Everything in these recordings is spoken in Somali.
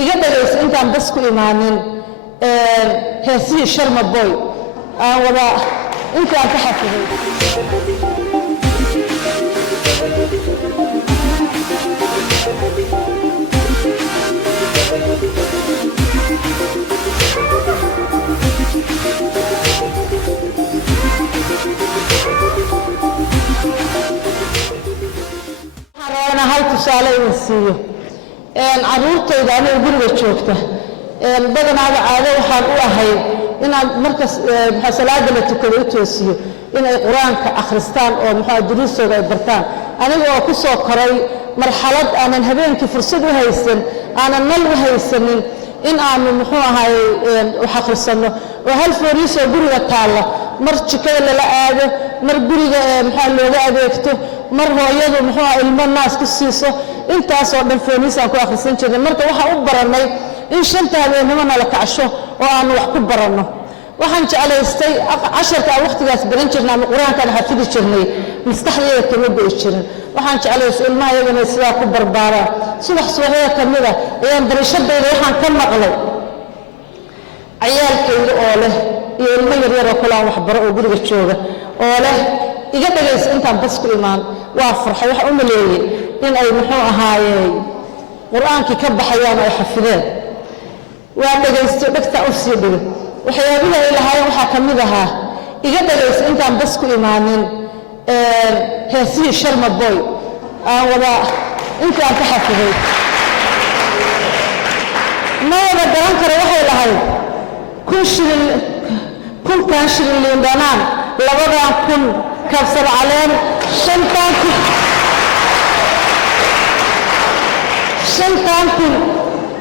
iga dhagayso intaan bas ku imaanin heesihii sharma boy aan wada intaan ka xafiday hal tusaale in siiyo caruurtayda aniga guriga joogta badanaada caado waxaan u ahay inaan markas salaada la tukado u toosiyo inay quraanka akhristaan oo duruustooda ay bartaan aniga oo ku soo koray marxalad aanan habeenkii fursad u haysan aanan nal u haysanin in aanu wax akhrisano oo hal fooriisoo guriga taalla mar jikada lala aado mar guriga looga adeegto mar hooyadu ilmo naas ku siiso intaasoo dhan fooniis aan ku akhrisan jirnay marka waxaan u baranay in shanta habeenimona la kacsho oo aanu wax ku baranno waxaan jeclaystay casharka aan waqtigaas baran jirnay ama qur-aankaan xafidi jirnay maskaxdayda kama go'i jirin waxaan jeclaystay ilmaha iyagana sidaa ku barbaaraan subaxyada ka mida ayaan barashadayda waxaan ka maqlay ciyaalkayda oo leh iyo ilmo yaryaroo kale aan waxbaro oo guriga jooga oo leh iga dhagayso intaan bas ku imaan waa farxay waxa u maleeyay in ay qur-aankii ka baxayaan ay xafideen waa dhagaysto dhegta u sii dhigo waxyaabaha ay lahaayeen waxaa ka mid ahaa iga dhagayso intaan bas ku imaanin heesihii sharma boy aan wada intaan ka xafiday ma wada garan karo waxay lahayd kunkan shilin liin dhanaan labadan kun kabsar caleen shantan kun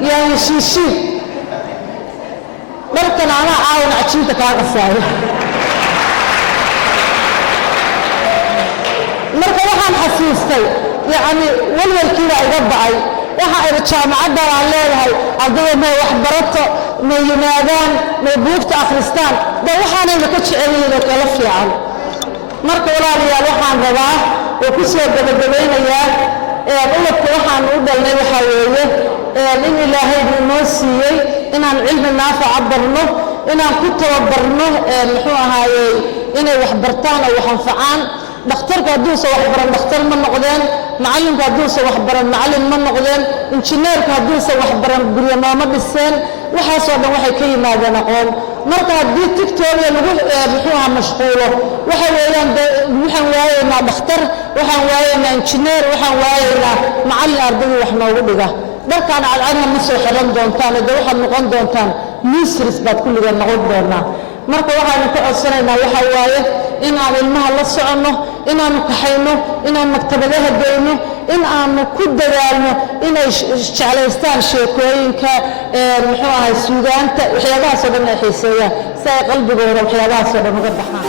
yaani shiishiid dharkan anaa caawan cajiinta kaa qasaayo marka waxaan xasuustay walwalkiiba iga bacay waxa ay jaamacadda aan leeyahay ardayda may wax barato may yimaadaan may buugta akhristaan waxaanayna ka jecelyihiin oo kala fiican marka walaalayaal waxaan rabaa oo ku soo gabagabeynayaa ubadka waxaan u dhalnay waxaa weeye in ilaahay inoo siiyey inaan cilmi naafica barno inaan ku tababarno inay wax bartaan oo wax anfacaan dhakhtarka hadduusan wax baran dhakhtar ma noqdeen macallinka hadduusan wax baran macallin ma noqdeen injineerka hadduusan wax baran guryo nooma dhiseen waxaasoo dhan waxay ka yimaadeen aqoon marka haddii tigtooda lagu mashquulo waxa weeyaan waxaan waayaynaa dhakhtar waxaan waayaynaa injineer waxaan waayaynaa macallin ardaydu wax noogu dhiga dharkaan cadcadna ma soo xiran doontaan de waxaad noqon doontaan misris baad kulligeed noqon doonaa marka waxaanu ka codsanaynaa waxaa waaye inaan ilmaha la soconno inaanu kaxayno inaan maktabadaha geyno in aanu ku dadaalno inay jeclaystaan sheekooyinka suugaanta waxyaabahaasoo dhan ay xiiseeyaan si ay qalbigooda waxyaabahaasoo dhan uga baxaan